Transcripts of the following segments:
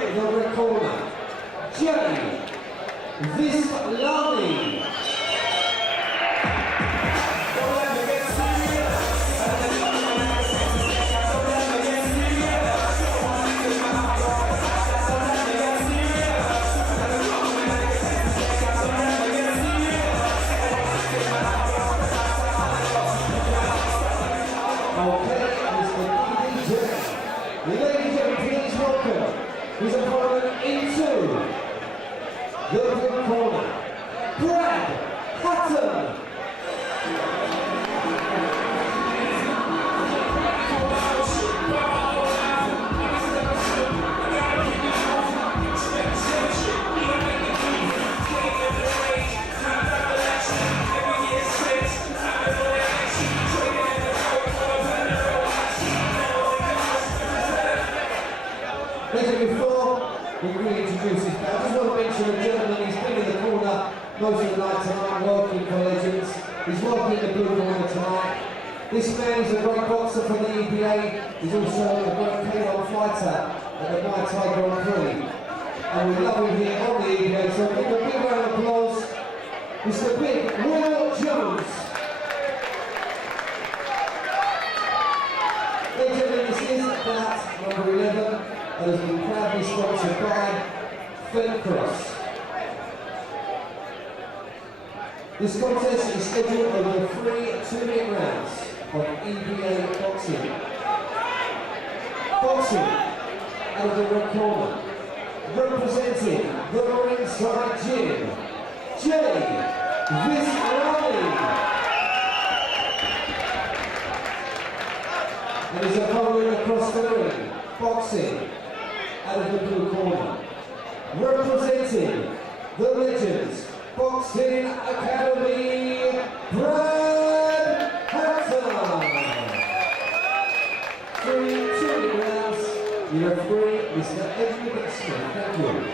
the red corner, Vistlani. Ladies and gentlemen, please welcome his opponent into the red corner, Hatton. Before we reintroduce him, I just want to mention a gentleman. He's been in the corner most of the night tonight, working for Legends. He's working in the blue corner tonight. This man is a great boxer for the EBA. He's also a great K1 fighter at the Muay Thai Grand Prix. And we love him here on the EBA, so give a big round of applause. Mr. Big Will Jones. Ladies and gentlemen, this is bout number 11. That has been proudly sponsored by Fencross. This contest is scheduled over 3 2-minute rounds of EBA Boxing. Boxing out of the red corner, representing the ringside gym, Vistlani. And his opponent across the ring, boxing out of the blue corner, representing the Legends Boxing Academy, Hatton. 3 2 rounds. Your referee, Mr. Edward Smith. Thank you.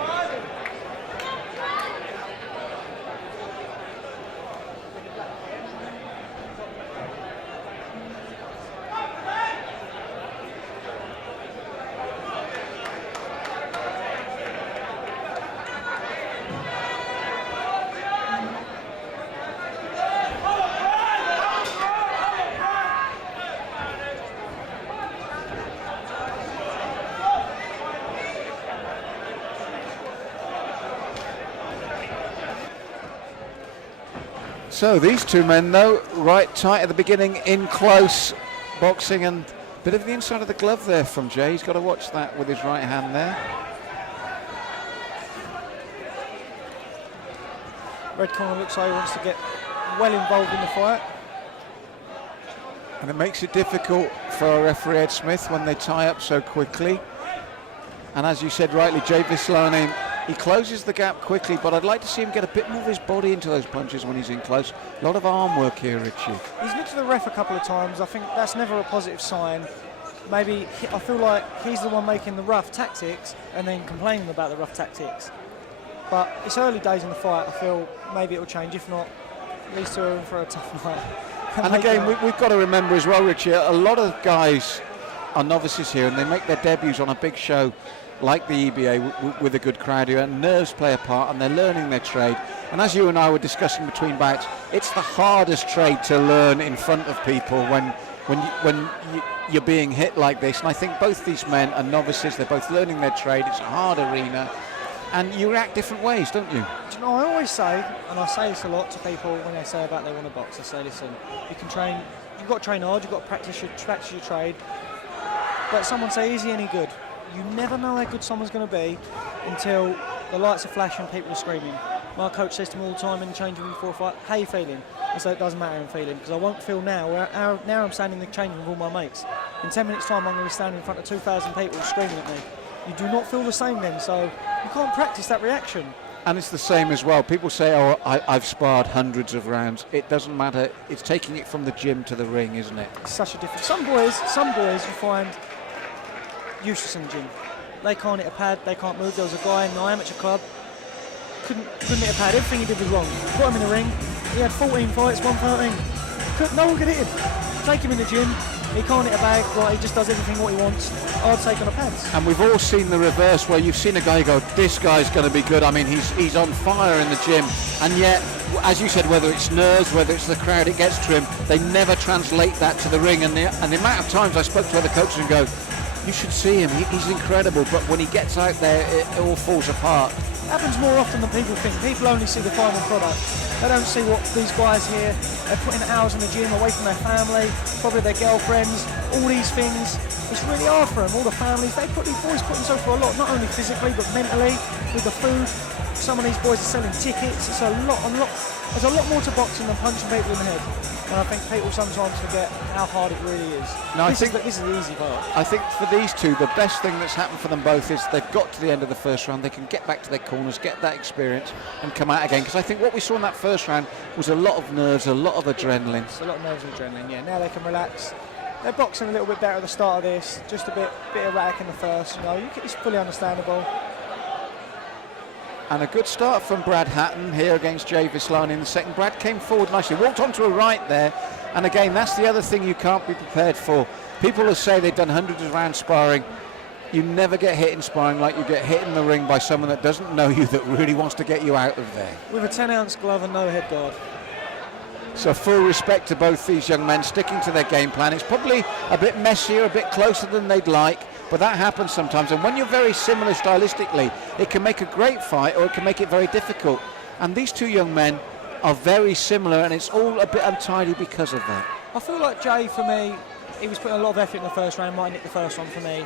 So these two men, though, right tight at the beginning, in close, boxing, and a bit of the inside of the glove there from Jay. He's got to watch that with his right hand there. Red corner looks like he wants to get well involved in the fight. And it makes it difficult for referee Ed Smith when they tie up so quickly. And as you said rightly, Jay Vistlani, he closes the gap quickly, but I'd like to see him get a bit more of his body into those punches when he's in close. A lot of arm work here, Richie. He's looked at the ref a couple of times. I think that's never a positive sign. Maybe I feel like he's the one making the rough tactics and then complaining about the rough tactics. But it's early days in the fight. I feel maybe it'll change. If not, these two are in for a tough night. And again, we've got to remember as well, Richie, a lot of guys are novices here and they make their debuts on a big show like the EBA with a good crowd here, and nerves play a part, and they're learning their trade. And as you and I were discussing between bouts, it's the hardest trade to learn in front of people when you're being hit like this. And I think both these men are novices. They're both learning their trade. It's a hard arena, and you react different ways, don't you? Do you know, I always say, and I say this a lot to people when they say about they want to box, I say, listen, you can train, you've got to train hard, you've got to practice your trade, but someone say, is he any good? You never know how good someone's going to be until the lights are flashing and people are screaming. My coach says to me all the time in the changing room before a fight, how are you feeling? I say, it doesn't matter how I'm feeling, because I won't feel now. Now I'm standing in the changing room with all my mates. In 10 minutes' time, I'm going to be standing in front of 2,000 people screaming at me. You do not feel the same then, so you can't practice that reaction. And it's the same as well. People say, oh, I've sparred hundreds of rounds. It doesn't matter. It's taking it from the gym to the ring, isn't it? It's such a difference. Some boys you find useless in the gym. They can't hit a pad, they can't move. There was a guy in the amateur club, couldn't hit a pad. Everything he did was wrong. Put him in the ring, he had 14 fights, 113. No one could hit him. Take him in the gym, He can't hit a bag, right? He just does everything what he wants. I'd take on the pants. And we've all seen the reverse, where you've seen a guy go, this guy's going to be good. I mean, he's on fire in the gym, and yet, as you said, whether it's nerves, whether it's the crowd, it gets to him. They never translate that to the ring, and the amount of times I spoke to other coaches and go, you should see him, he's incredible, but when he gets out there, it all falls apart. It happens more often than people think. People only see the final product. They don't see what these guys here, they're putting hours in the gym, away from their family, probably their girlfriends, all these things. It's really hard for them, all the families. These boys put themselves through a lot, not only physically, but mentally, with the food. Some of these boys are selling tickets. It's a lot. There's a lot more to boxing than punching people in the head. And I think people sometimes forget how hard it really is. No, this is the easy part. I think for these two, the best thing that's happened for them both is they've got to the end of the first round. They can get back to their corners, get that experience, and come out again. Because I think what we saw in that first round was a lot of nerves, a lot of adrenaline. It's a lot of nerves and adrenaline, yeah. Now they can relax. They're boxing a little bit better at the start of this, just a bit erratic in the first. It's fully understandable. And a good start from Brad Hatton here against Jay Vistlani in the second. Brad came forward nicely, walked onto a right there, and again, that's the other thing you can't be prepared for. People who say they've done hundreds of rounds sparring, you never get hit in sparring like you get hit in the ring by someone that doesn't know you, that really wants to get you out of there. With a 10-ounce glove and no head guard. So full respect to both these young men sticking to their game plan. It's probably a bit messier, a bit closer than they'd like, but that happens sometimes. And when you're very similar stylistically, it can make a great fight or it can make it very difficult. And these two young men are very similar, and it's all a bit untidy because of that. I feel like Jay, for me, he was putting a lot of effort in the first round, might nick the first one for me.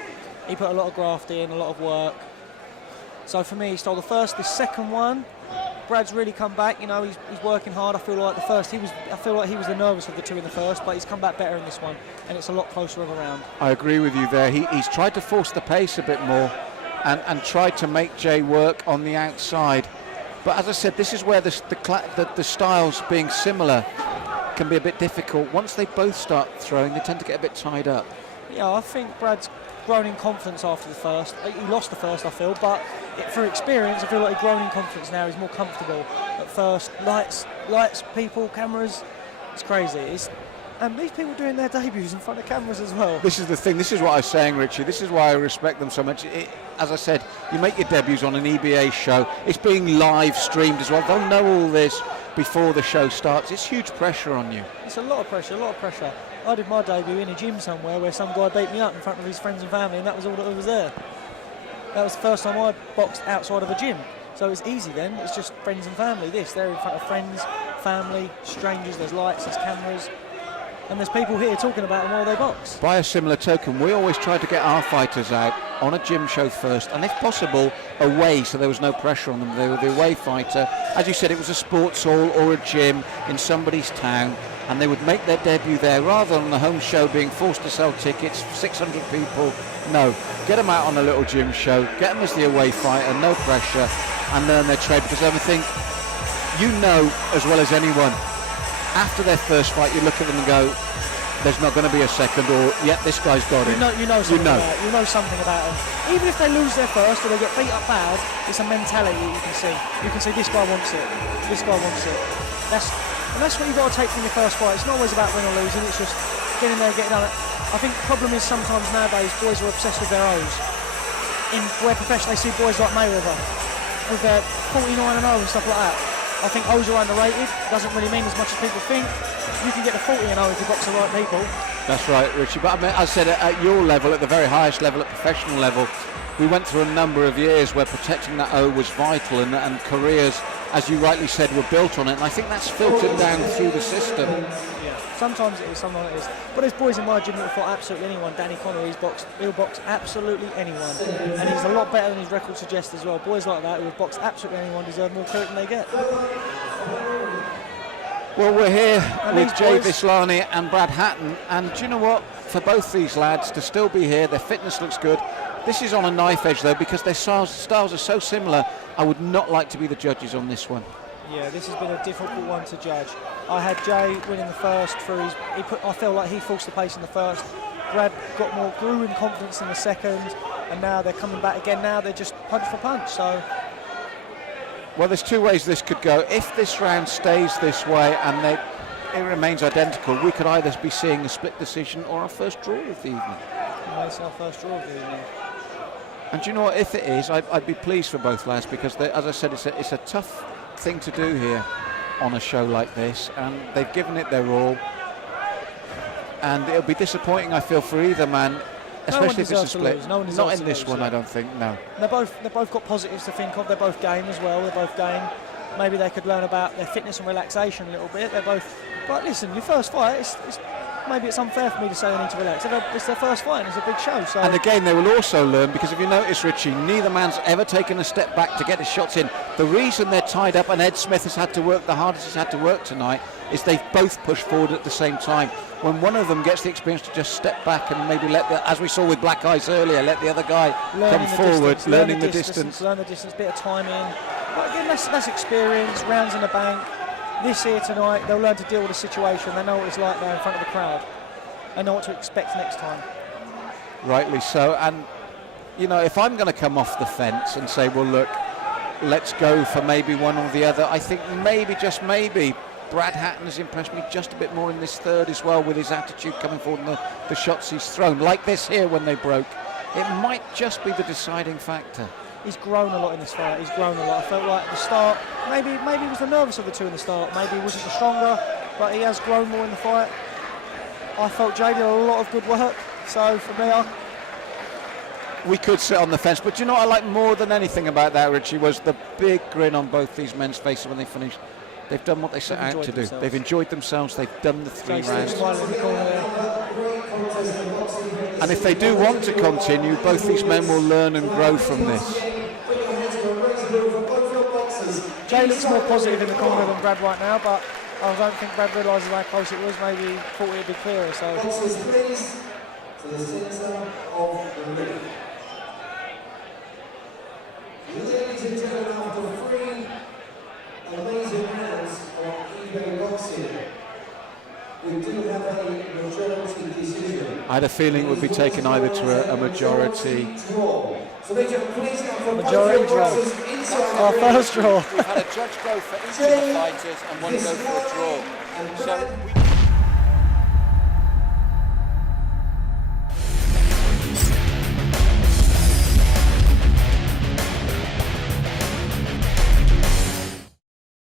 He put a lot of graft in, a lot of work. So for me, he stole the first. The second one, Brad's really come back. He's working hard. I feel like the first, he was the nervous of the two in the first, but he's come back better in this one, and it's a lot closer of a round. I agree with you there. He's tried to force the pace a bit more, and tried to make Jay work on the outside. But as I said, this is where the styles being similar can be a bit difficult. Once they both start throwing, they tend to get a bit tied up. Yeah, I think Brad's grown in confidence after the first. He lost the first, I feel, but for experience, I feel like he's grown in confidence now. He's more comfortable. At first, lights, people, cameras, it's crazy. And these people doing their debuts in front of cameras as well. This is the thing. This is what I was saying, Richie. This is why I respect them so much. As I said, you make your debuts on an EBA show. It's being live streamed as well. They'll know all this before the show starts. It's huge pressure on you. It's a lot of pressure. I did my debut in a gym somewhere where some guy beat me up in front of his friends and family, and that was all that was there. That was the first time I boxed outside of a gym. So it's easy then. It's just friends and family. They're in front of friends, family, strangers. There's lights, there's cameras. And there's people here talking about them while they box. By a similar token, we always try to get our fighters out on a gym show first, and if possible, away, so there was no pressure on them. They were the away fighter. As you said, it was a sports hall or a gym in somebody's town, and they would make their debut there rather than the home show being forced to sell tickets for 600 people. No, get them out on a little gym show, get them as the away fighter, no pressure, and learn their trade, because I think as well as anyone, after their first fight, you look at them and go, there's not going to be a second, or yep, this guy's got it. You know something about them. Even if they lose their first or they get beat up bad, it's a mentality you can see. You can see this guy wants it. This guy wants it. That's what you've got to take from your first fight. It's not always about winning or losing. It's just getting there, getting done it. I think the problem is sometimes nowadays boys are obsessed with their O's. Where professionally they see boys like Mayweather with their 49-0 and stuff like that. I think O's are underrated. Doesn't really mean as much as people think. You can get the 40-0 if you box the right people. That's right, Richie. But I mean, as I said, at your level, at the very highest level, at professional level, we went through a number of years where protecting that O was vital, and careers, as you rightly said, were built on it. And I think that's filtered down through the system. Yeah, sometimes it is, sometimes it is. But there's boys in my gym that fought absolutely anyone. Danny Connor, he'll box absolutely anyone. And he's a lot better than his record suggests as well. Boys like that who have boxed absolutely anyone deserve more credit than they get. Well, we're here with Jay Vistlani and Brad Hatton, and do you know what? For both these lads to still be here, their fitness looks good. This is on a knife edge though, because their styles are so similar. I would not like to be the judges on this one. Yeah, this has been a difficult one to judge. I had Jay winning the first through I feel like he forced the pace in the first. Brad grew in confidence in the second, and now they're coming back again. Now they're just punch for punch. So. Well, there's two ways this could go. If this round stays this way and it remains identical. We could either be seeing a split decision or our first draw of the evening. It's our first draw of the evening. And do you know what? If it is, I'd be pleased for both lads, because as I said, it's a tough thing to do here on a show like this, and they've given it their all. And it'll be disappointing, I feel, for either man, especially if it's a split. No one Not in to this lose, one, yeah. I don't think. No. They've both got positives to think of. They're both game as well. They're both game. Maybe they could learn about their fitness and relaxation a little bit. They're both. But listen, your first fight. Maybe it's unfair for me to say they need to relax. It's their first fight, and it's a big show. So. And again, they will also learn, because if you notice, Richie, neither man's ever taken a step back to get his shots in. The reason they're tied up and Ed Smith has had to work the hardest he's had to work tonight is they've both pushed forward at the same time. When one of them gets the experience to just step back and maybe as we saw with Black Eyes earlier, let the other guy come forward, learning the distance. Learn the distance, bit of timing. But again, that's experience, rounds in the bank. This here tonight, they'll learn to deal with the situation. They know what it's like there in front of the crowd. They know what to expect next time. Rightly so. And, you know, if I'm going to come off the fence and say, well, look, let's go for maybe one or the other, I think maybe, just maybe, Brad Hatton has impressed me just a bit more in this third as well, with his attitude coming forward and the shots he's thrown. Like this here when they broke. It might just be the deciding factor. He's grown a lot in this fight. He's grown a lot. I felt like at the start, maybe he was the nervous of the two in the start. Maybe he wasn't the stronger, but he has grown more in the fight. I felt Jay did a lot of good work. So for me, we could sit on the fence, but you know what I like more than anything about that, Richie, was the big grin on both these men's faces when they finished. They've done what they set out to do. They've enjoyed themselves. They've done the 3 rounds. And if they do want to continue, both these men will learn and grow from this. Jay looks more positive in the corner than Brad right now, but I don't think Brad realises how close it was. Maybe he thought it would be clearer. So. To the centre of the ring. Ladies and gentlemen, after 3 amazing rounds of EBA Boxing, we do have a majority decision. I had a feeling it would be taken either to a majority. Draw. So Majority draw. Our first draw. We've had a judge go for each of the fighters and one go for a draw. So